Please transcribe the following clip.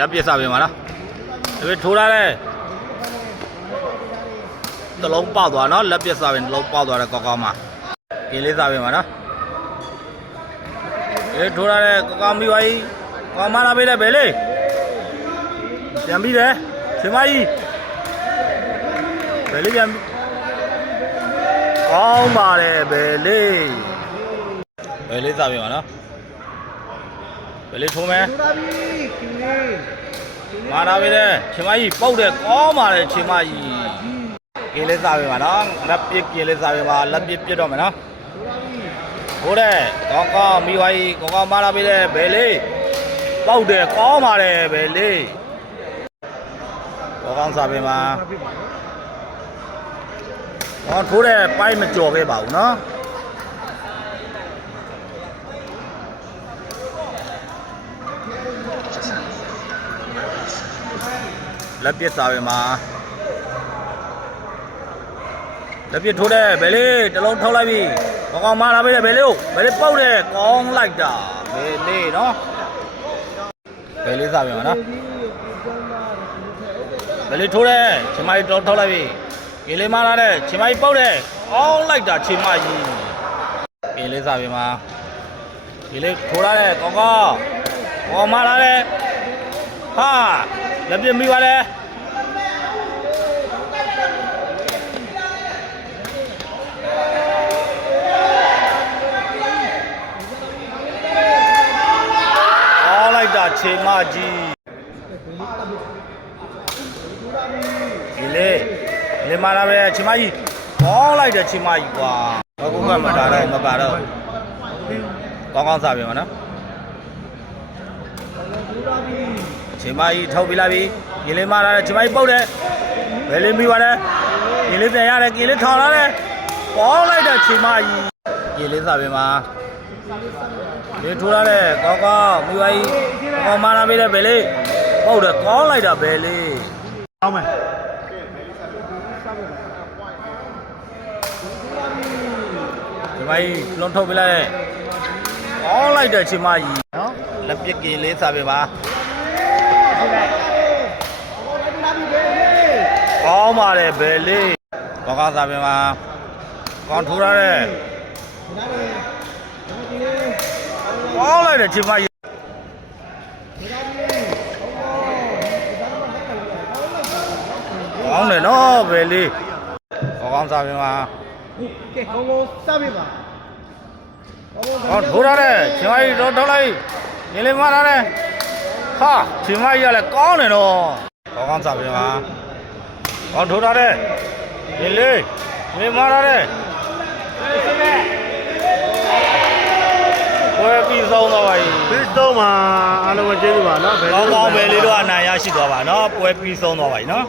လက်ပြစ်စားပြင်ပါနော်ဒီထိုးထားတဲ့တလုံးပေါက်သွားနော်လက်ပြစ်စားပြင်တလုံးပေါက်သွားတဲ့ကောက်ကောက်မှာကင်းလေးစားပြင်ပါနော်ဒီထိုးထားတဲ့ကောက်ကောက်မိပါကြီးကောက်မလာပေးတဲ့ဘယ်လေးပြန်ပြီးတယ်ရှင်မကြီးဘယ်လေးပြန်ကောင်းပါတယ်ဘယ်လေးစားပြင်ပါနော်ဘယ်လေးထိုးမယ်မာနာပေးတယ်ရှင်မကြီးပုတ်တယ်ကောင်းပါတယ်ရှင်မကြီးကင်းလေးစားပြင်ပါနော်လက်ပြစ်ကင်းလေးစားပြင်ပါလက်ပြစ်ပြစ်တော့မယ်နော်ဟိုတဲ့ကောင်းကောင်းမိပါကြီးကောင်းကောင်းမာနာပေးတယ်ဘယ်လေးပုတ်တယ်ကောင်းပါတယ်ဘယ်လေးကောင်းစားပြင်ပါဟောထိုးတဲ့ပိုင်းမကြော်ခဲ့ပါဘူးနော်လက်ပြစ်စားပြင်ပါလက်ပြစ်ထိုးတဲ့ဘယ်လေးတလုံးထုတ်လိုက်ပြီကောင်းကောင်းမာလာပေးတယ်ဘယ်လေးပုတ်တယ်ကောင်းလိုက်တာဘယ်လေးနော်ဘယ်လေးစားပြင်ပါနော်ဘယ်လေးထိုးတယ်ချင်မကြီးတလုံးထုတ်လိုက်ပြီကင်းလေးမာလာတဲ့ချင်မကြီးပုတ်တယ်ကောင်းလိုက်တာချင်မကြီးကင်းလေးစားပြင်ပါကင်းလေးထိုးလာတဲ့ကောင်းကောင်းမာလာတဲ့ဟာလက်ပြမိပါတယ်အော်လိုက်တာချိန်မကြီးဒီလေမာလာပဲချိန်မကြီးအော်လိုက်တယ်ချိန်မကြီးကွာအခုကမတာတော့မပါတော့ကောင်းကောင်းစားပြန်ပါနော်ချိန်မကြီးထုတ်ပြလိုက်ပြီကင်းလေးမာလာတယ်ချိန်မကြီးပုတ်တယ်ဘယ်လေးမိပါတယ်ကင်းလေးပြန်ရတယ်ကင်းလေးထောင်လာတယ်ပေါင်းလိုက်တဲ့ချိန်မကြီးကင်းလေးစားပြင်ပါဒီထိုးလာတဲ့ကောင်းကောင်းမိပါကြီးကောင်းမာလာပေးတယ်ဘယ်လေးပုတ်တယ်ကောင်းလိုက်တာဘယ်လေးကောင်းမယ်ချိန်မကြီးလုံးထုတ်ပြလိုက်ကောင်းလိုက်တဲ့ချိန်မကြီးနော်လက်ပြကင်းလေးစားပြင်ပါကောင်းပါတယ်ဘယ်လေးကောင်းကောင်းစားပြင်ပါကောင်းထိုးရတဲ့ကောင်းလိုက်တဲ့ချိန်မကြီးကောင်းတယ်နော်ဘယ်လေးကောင်းကောင်းစားပြင်ပါကဲကောင်းကောင်းစားပြင်ပါကောင်းထိုးရတဲ့ချိန်မကြီးတော့ထုတ်လိုက်နေလေးမထားတယ်ဟာချိန်မကြီးကလည်းကောင်းတယ်နော်ကောင်းကောင်းစားပြင်ပါကောင်းထိုးထားတဲ့ဒီလေးမာထားတဲ့ဝယ်ပြီးဆုံးသွားပါပြီပြီးဆုံးမှာအားလုံးကျေးဇူးပါနော်ကောင်းကောင်းပဲလေးတော့အနိုင်ရရှိသွားပါနော်ပွဲပြီးဆုံးသွားပါပြီနော်